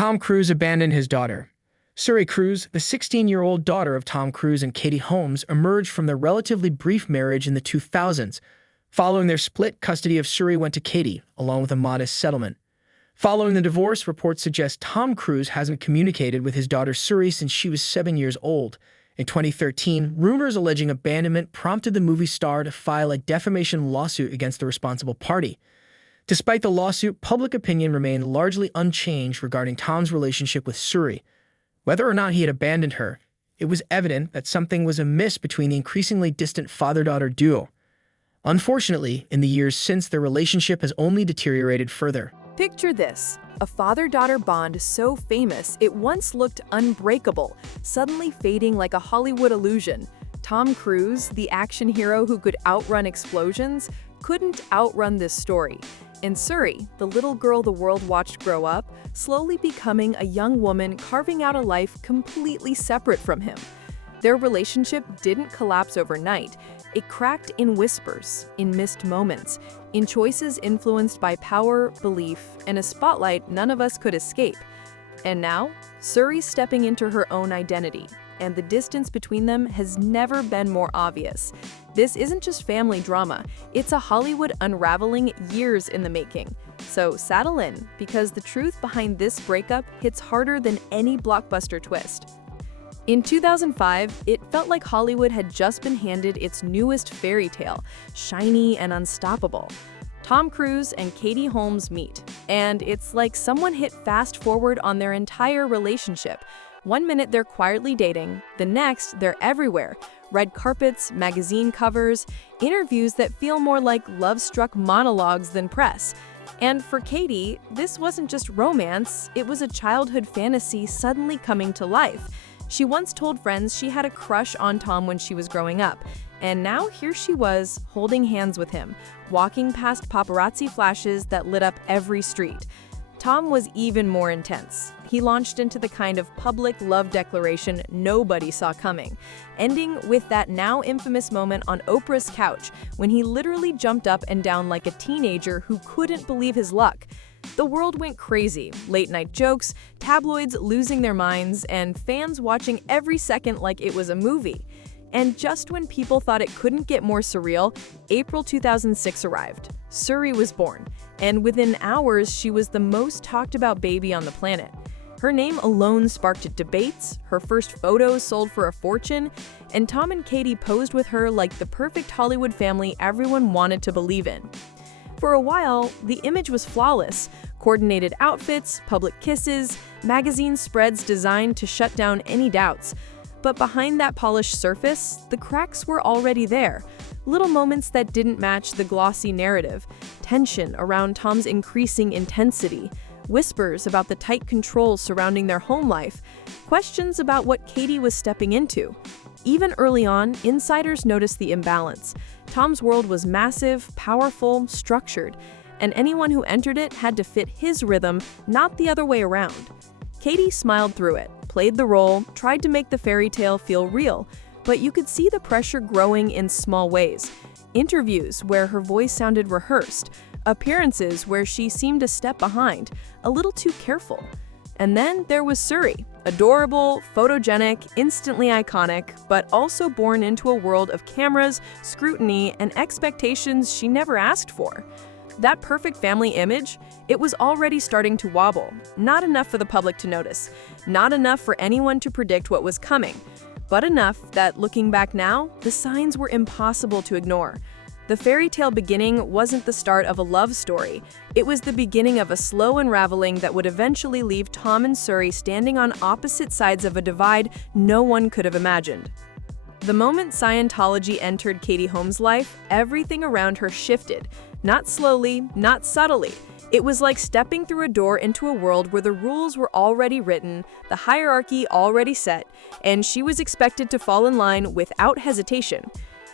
Tom Cruise abandoned his daughter. Suri Cruise, the 16-year-old daughter of Tom Cruise and Katie Holmes, emerged from their relatively brief marriage in the 2000s. Following their split, custody of Suri went to Katie, along with a modest settlement. Following the divorce, reports suggest Tom Cruise hasn't communicated with his daughter Suri since she was 7 years old. In 2013, rumors alleging abandonment prompted the movie star to file a defamation lawsuit against the responsible party. Despite the lawsuit, public opinion remained largely unchanged regarding Tom's relationship with Suri. Whether or not he had abandoned her, it was evident that something was amiss between the increasingly distant father-daughter duo. Unfortunately, in the years since, their relationship has only deteriorated further. Picture this, a father-daughter bond so famous it once looked unbreakable, suddenly fading like a Hollywood illusion. Tom Cruise, the action hero who could outrun explosions, couldn't outrun this story. And Suri, the little girl the world watched grow up, slowly becoming a young woman carving out a life completely separate from him. Their relationship didn't collapse overnight. It cracked in whispers, in missed moments, in choices influenced by power, belief, and a spotlight none of us could escape. And now, Suri's stepping into her own identity, and the distance between them has never been more obvious. This isn't just family drama, it's a Hollywood unraveling years in the making. So saddle in, because the truth behind this breakup hits harder than any blockbuster twist. In 2005, it felt like Hollywood had just been handed its newest fairy tale, shiny and unstoppable. Tom Cruise and Katie Holmes meet, and it's like someone hit fast forward on their entire relationship. One minute they're quietly dating, the next they're everywhere. Red carpets, magazine covers, interviews that feel more like love-struck monologues than press. And for Katie, this wasn't just romance, it was a childhood fantasy suddenly coming to life. She once told friends she had a crush on Tom when she was growing up, and now here she was, holding hands with him, walking past paparazzi flashes that lit up every street. Tom was even more intense. He launched into the kind of public love declaration nobody saw coming, ending with that now infamous moment on Oprah's couch when he literally jumped up and down like a teenager who couldn't believe his luck. The world went crazy, late-night jokes, tabloids losing their minds, and fans watching every second like it was a movie. And just when people thought it couldn't get more surreal, April 2006 arrived. Suri was born, and within hours she was the most talked about baby on the planet. Her name alone sparked debates, her first photos sold for a fortune, and Tom and Katie posed with her like the perfect Hollywood family everyone wanted to believe in. For a while, the image was flawless. Coordinated outfits, public kisses, magazine spreads designed to shut down any doubts. But behind that polished surface, the cracks were already there. Little moments that didn't match the glossy narrative. Tension around Tom's increasing intensity. Whispers about the tight controls surrounding their home life. Questions about what Katie was stepping into. Even early on, insiders noticed the imbalance. Tom's world was massive, powerful, structured, and anyone who entered it had to fit his rhythm, not the other way around. Katie smiled through it, played the role, tried to make the fairy tale feel real, but you could see the pressure growing in small ways. Interviews where her voice sounded rehearsed, appearances where she seemed a step behind, a little too careful. And then there was Suri, adorable, photogenic, instantly iconic, but also born into a world of cameras, scrutiny, and expectations she never asked for. That perfect family image, it was already starting to wobble. Not enough for the public to notice, not enough for anyone to predict what was coming, but enough that, looking back now, the signs were impossible to ignore. The fairy tale beginning wasn't the start of a love story. It was the beginning of a slow unraveling that would eventually leave Tom and Suri standing on opposite sides of a divide no one could have imagined. The moment Scientology entered Katie Holmes' life, everything around her shifted. Not slowly, not subtly. It was like stepping through a door into a world where the rules were already written, the hierarchy already set, and she was expected to fall in line without hesitation.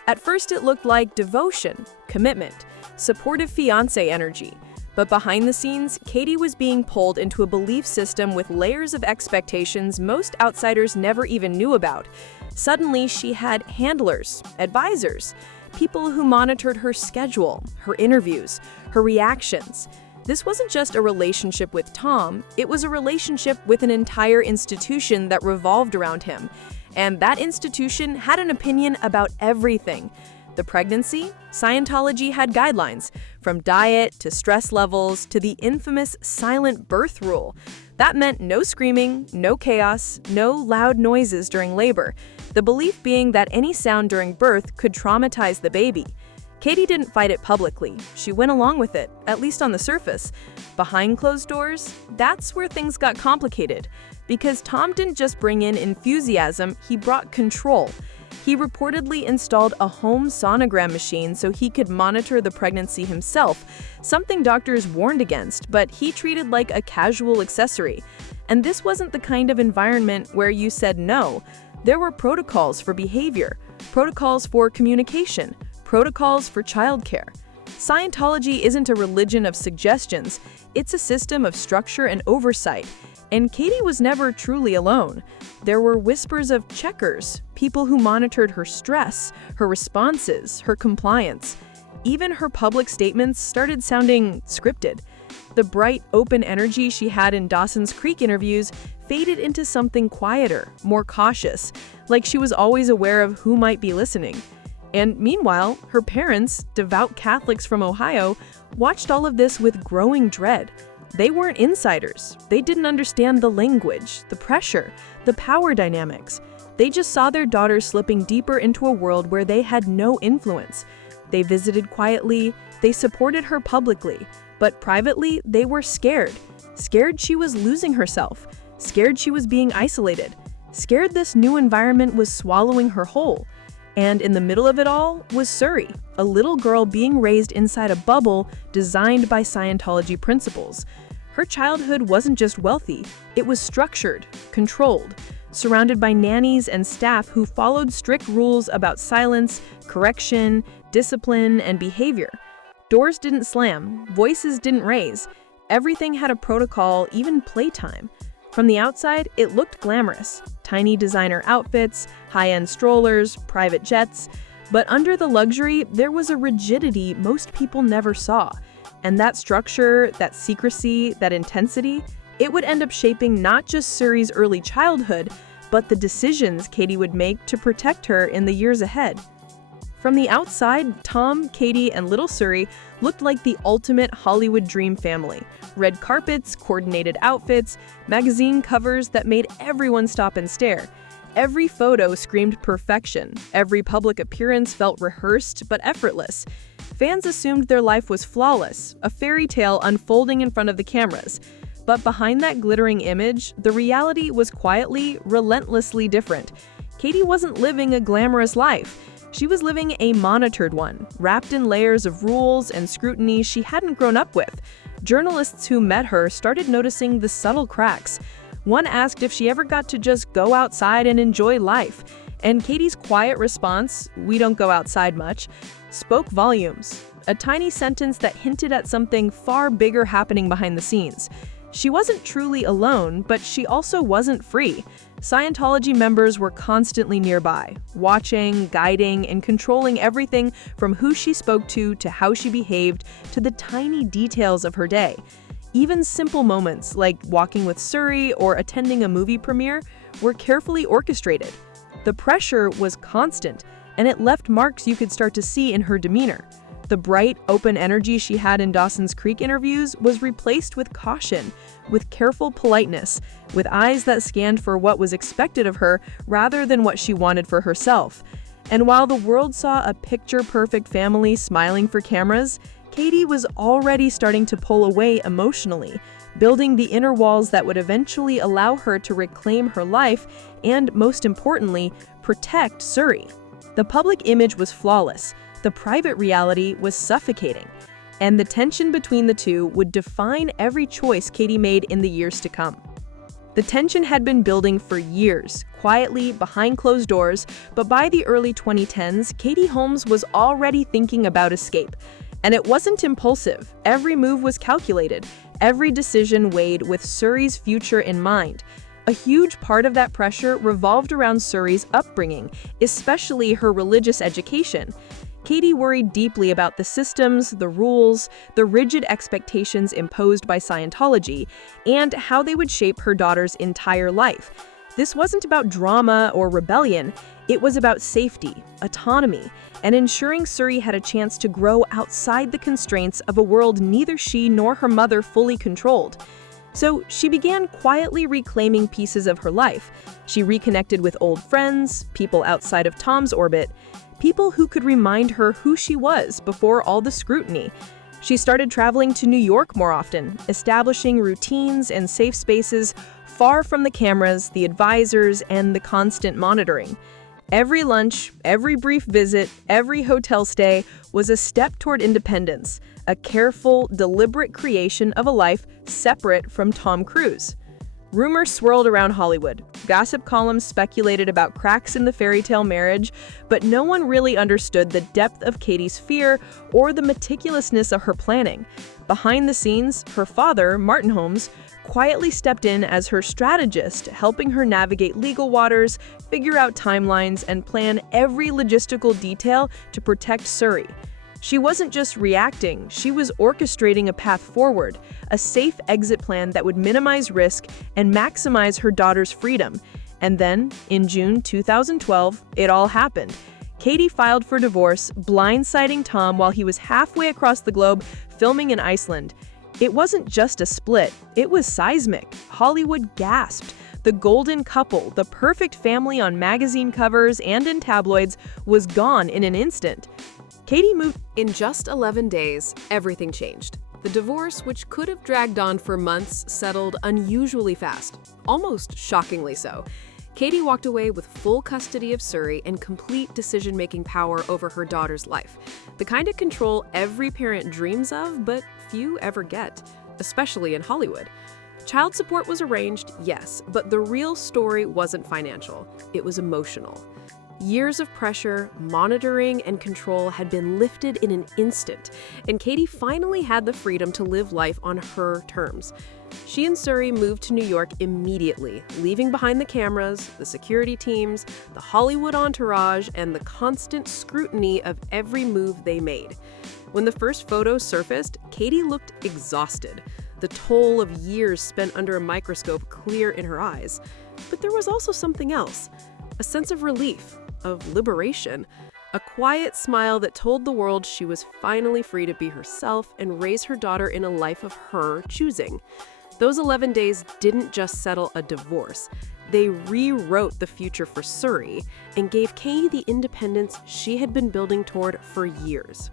At first it looked like devotion, commitment, supportive fiancé energy. But behind the scenes, Katie was being pulled into a belief system with layers of expectations most outsiders never even knew about. Suddenly, she had handlers, advisors, people who monitored her schedule, her interviews, her reactions. This wasn't just a relationship with Tom, it was a relationship with an entire institution that revolved around him. And that institution had an opinion about everything. The pregnancy, Scientology had guidelines, from diet to stress levels to the infamous silent birth rule. That meant no screaming, no chaos, no loud noises during labor, the belief being that any sound during birth could traumatize the baby. Katie didn't fight it publicly. She went along with it, at least on the surface. Behind closed doors, that's where things got complicated. Because Tom didn't just bring in enthusiasm, he brought control. He reportedly installed a home sonogram machine so he could monitor the pregnancy himself, something doctors warned against, but he treated like a casual accessory. And this wasn't the kind of environment where you said no. There were protocols for behavior, protocols for communication, protocols for childcare. Scientology isn't a religion of suggestions, it's a system of structure and oversight. And Katie was never truly alone. There were whispers of checkers, people who monitored her stress, her responses, her compliance. Even her public statements started sounding scripted. The bright, open energy she had in Dawson's Creek interviews faded into something quieter, more cautious, like she was always aware of who might be listening. And meanwhile, her parents, devout Catholics from Ohio, watched all of this with growing dread. They weren't insiders. They didn't understand the language, the pressure, the power dynamics. They just saw their daughter slipping deeper into a world where they had no influence. They visited quietly, they supported her publicly, but privately they were scared. Scared she was losing herself, scared she was being isolated, scared this new environment was swallowing her whole. And in the middle of it all was Suri, a little girl being raised inside a bubble designed by Scientology principles. Her childhood wasn't just wealthy, it was structured, controlled, surrounded by nannies and staff who followed strict rules about silence, correction, discipline, and behavior. Doors didn't slam, voices didn't raise. Everything had a protocol, even playtime. From the outside, it looked glamorous. Tiny designer outfits, high-end strollers, private jets. But under the luxury, there was a rigidity most people never saw. And that structure, that secrecy, that intensity, it would end up shaping not just Suri's early childhood, but the decisions Katie would make to protect her in the years ahead. From the outside, Tom, Katie, and little Suri looked like the ultimate Hollywood dream family. Red carpets, coordinated outfits, magazine covers that made everyone stop and stare. Every photo screamed perfection. Every public appearance felt rehearsed but effortless. Fans assumed their life was flawless, a fairy tale unfolding in front of the cameras. But behind that glittering image, the reality was quietly, relentlessly different. Katie wasn't living a glamorous life. She was living a monitored one, wrapped in layers of rules and scrutiny she hadn't grown up with. Journalists who met her started noticing the subtle cracks. One asked if she ever got to just go outside and enjoy life. And Katie's quiet response, "We don't go outside much," spoke volumes. A tiny sentence that hinted at something far bigger happening behind the scenes. She wasn't truly alone, but she also wasn't free. Scientology members were constantly nearby, watching, guiding, and controlling everything from who she spoke to how she behaved to the tiny details of her day. Even simple moments like walking with Suri or attending a movie premiere were carefully orchestrated. The pressure was constant, and it left marks you could start to see in her demeanor. The bright, open energy she had in Dawson's Creek interviews was replaced with caution, with careful politeness, with eyes that scanned for what was expected of her rather than what she wanted for herself. And while the world saw a picture-perfect family smiling for cameras, Katie was already starting to pull away emotionally, building the inner walls that would eventually allow her to reclaim her life and, most importantly, protect Suri. The public image was flawless. The private reality was suffocating, and the tension between the two would define every choice Katie made in the years to come. The tension had been building for years, quietly, behind closed doors, but by the early 2010s, Katie Holmes was already thinking about escape. And it wasn't impulsive. Every move was calculated, every decision weighed with Suri's future in mind. A huge part of that pressure revolved around Suri's upbringing, especially her religious education. Katie worried deeply about the systems, the rules, the rigid expectations imposed by Scientology, and how they would shape her daughter's entire life. This wasn't about drama or rebellion, it was about safety, autonomy, and ensuring Suri had a chance to grow outside the constraints of a world neither she nor her mother fully controlled. So she began quietly reclaiming pieces of her life. She reconnected with old friends, people outside of Tom's orbit, people who could remind her who she was before all the scrutiny. She started traveling to New York more often, establishing routines and safe spaces far from the cameras, the advisors, and the constant monitoring. Every lunch, every brief visit, every hotel stay was a step toward independence, a careful, deliberate creation of a life separate from Tom Cruise. Rumors swirled around Hollywood. Gossip columns speculated about cracks in the fairy tale marriage, but no one really understood the depth of Katie's fear or the meticulousness of her planning. Behind the scenes, her father, Martin Holmes, quietly stepped in as her strategist, helping her navigate legal waters, figure out timelines, and plan every logistical detail to protect Suri. She wasn't just reacting, she was orchestrating a path forward, a safe exit plan that would minimize risk and maximize her daughter's freedom. And then, in June 2012, it all happened. Katie filed for divorce, blindsiding Tom while he was halfway across the globe filming in Iceland. It wasn't just a split, it was seismic. Hollywood gasped. The golden couple, the perfect family on magazine covers and in tabloids, was gone in an instant. Katie moved. In just 11 days, everything changed. The divorce, which could have dragged on for months, settled unusually fast, almost shockingly so. Katie walked away with full custody of Suri and complete decision-making power over her daughter's life, the kind of control every parent dreams of, but few ever get, especially in Hollywood. Child support was arranged, yes, but the real story wasn't financial, it was emotional. Years of pressure, monitoring, and control had been lifted in an instant, and Katie finally had the freedom to live life on her terms. She and Suri moved to New York immediately, leaving behind the cameras, the security teams, the Hollywood entourage, and the constant scrutiny of every move they made. When the first photos surfaced, Katie looked exhausted, the toll of years spent under a microscope clear in her eyes. But there was also something else, a sense of relief, of liberation, a quiet smile that told the world she was finally free to be herself and raise her daughter in a life of her choosing. Those 11 days didn't just settle a divorce. They rewrote the future for Suri and gave Katie the independence she had been building toward for years.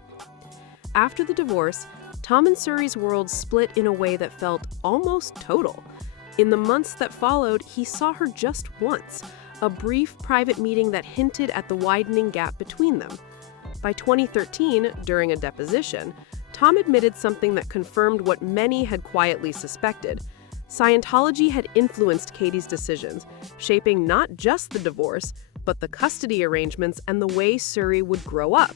After the divorce, Tom and Suri's world split in a way that felt almost total. In the months that followed, he saw her just once, a brief private meeting that hinted at the widening gap between them. By 2013, during a deposition, Tom admitted something that confirmed what many had quietly suspected. Scientology had influenced Katie's decisions, shaping not just the divorce, but the custody arrangements and the way Suri would grow up.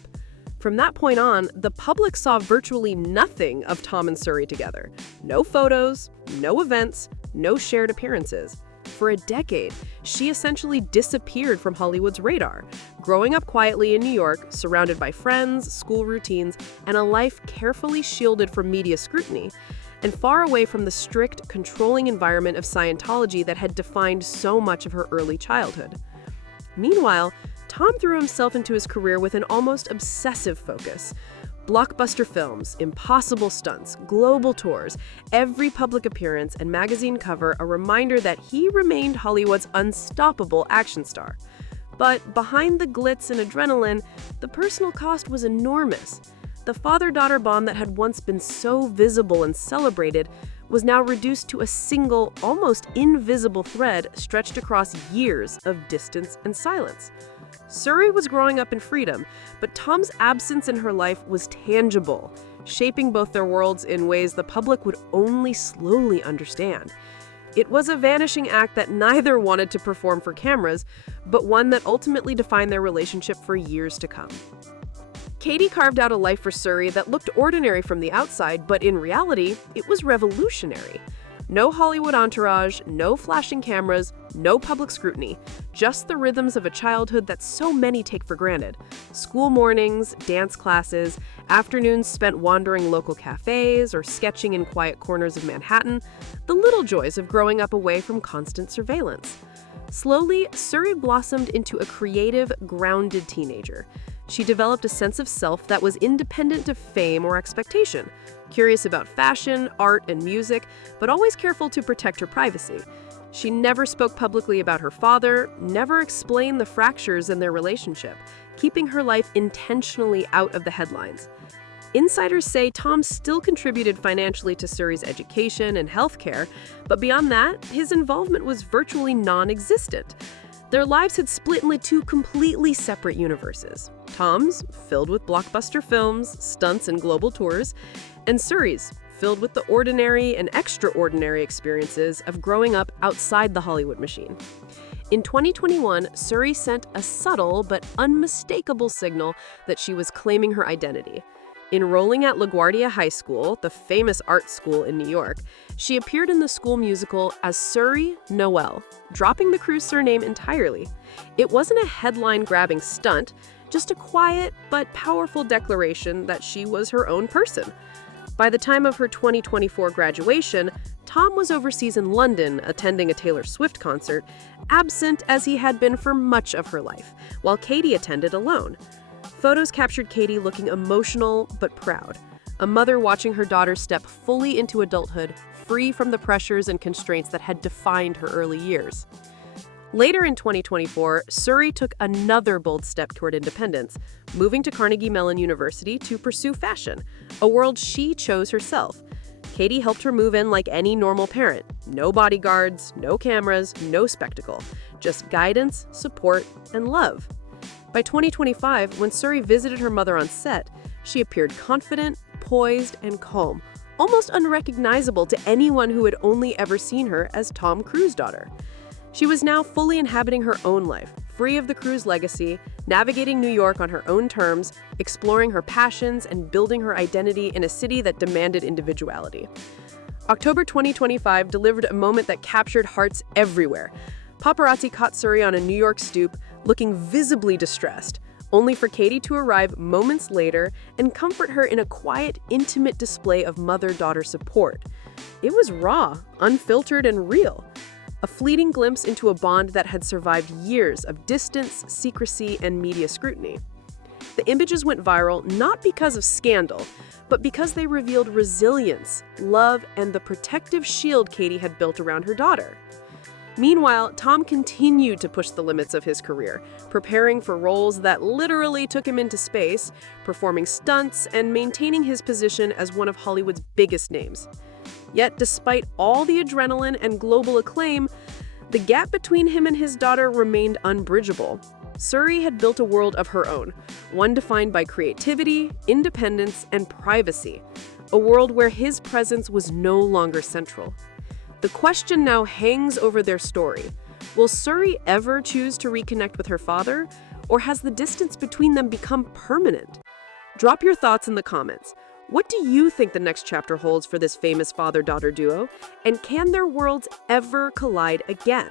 From that point on, the public saw virtually nothing of Tom and Suri together. No photos, no events, no shared appearances. For a decade, she essentially disappeared from Hollywood's radar, growing up quietly in New York, surrounded by friends, school routines, and a life carefully shielded from media scrutiny, and far away from the strict, controlling environment of Scientology that had defined so much of her early childhood. Meanwhile, Tom threw himself into his career with an almost obsessive focus. Blockbuster films, impossible stunts, global tours, every public appearance and magazine cover a reminder that he remained Hollywood's unstoppable action star. But behind the glitz and adrenaline, the personal cost was enormous. The father-daughter bond that had once been so visible and celebrated was now reduced to a single, almost invisible thread stretched across years of distance and silence. Suri was growing up in freedom, but Tom's absence in her life was tangible, shaping both their worlds in ways the public would only slowly understand. It was a vanishing act that neither wanted to perform for cameras, but one that ultimately defined their relationship for years to come. Katie carved out a life for Suri that looked ordinary from the outside, but in reality, it was revolutionary. No Hollywood entourage, no flashing cameras, no public scrutiny. Just the rhythms of a childhood that so many take for granted. School mornings, dance classes, afternoons spent wandering local cafes or sketching in quiet corners of Manhattan. The little joys of growing up away from constant surveillance. Slowly, Suri blossomed into a creative, grounded teenager. She developed a sense of self that was independent of fame or expectation, curious about fashion, art, and music, but always careful to protect her privacy. She never spoke publicly about her father, never explained the fractures in their relationship, keeping her life intentionally out of the headlines. Insiders say Tom still contributed financially to Suri's education and healthcare, but beyond that, his involvement was virtually non-existent. Their lives had split into two completely separate universes. Tom's, filled with blockbuster films, stunts, and global tours, and Suri's, filled with the ordinary and extraordinary experiences of growing up outside the Hollywood machine. In 2021, Suri sent a subtle but unmistakable signal that she was claiming her identity. Enrolling at LaGuardia High School, the famous art school in New York, she appeared in the school musical as Siri Null, dropping the crew's surname entirely. It wasn't a headline-grabbing stunt, just a quiet but powerful declaration that she was her own person. By the time of her 2024 graduation, Tom was overseas in London attending a Taylor Swift concert, absent as he had been for much of her life, while Katie attended alone. Photos captured Katie looking emotional but proud, a mother watching her daughter step fully into adulthood, free from the pressures and constraints that had defined her early years. Later in 2024, Suri took another bold step toward independence, moving to Carnegie Mellon University to pursue fashion, a world she chose herself. Katie helped her move in like any normal parent. No bodyguards, no cameras, no spectacle, just guidance, support, and love. By 2025, when Suri visited her mother on set, she appeared confident, poised, and calm, almost unrecognizable to anyone who had only ever seen her as Tom Cruise's daughter. She was now fully inhabiting her own life, free of the crew's legacy, navigating New York on her own terms, exploring her passions, and building her identity in a city that demanded individuality. October 2025 delivered a moment that captured hearts everywhere. Paparazzi caught Suri on a New York stoop, looking visibly distressed, only for Katie to arrive moments later and comfort her in a quiet, intimate display of mother-daughter support. It was raw, unfiltered, and real. A fleeting glimpse into a bond that had survived years of distance, secrecy, and media scrutiny. The images went viral not because of scandal, but because they revealed resilience, love, and the protective shield Katie had built around her daughter. Meanwhile, Tom continued to push the limits of his career, preparing for roles that literally took him into space, performing stunts, and maintaining his position as one of Hollywood's biggest names. Yet, despite all the adrenaline and global acclaim, the gap between him and his daughter remained unbridgeable. Suri had built a world of her own, one defined by creativity, independence, and privacy, a world where his presence was no longer central. The question now hangs over their story. Will Suri ever choose to reconnect with her father, or has the distance between them become permanent? Drop your thoughts in the comments. What do you think the next chapter holds for this famous father-daughter duo? And can their worlds ever collide again?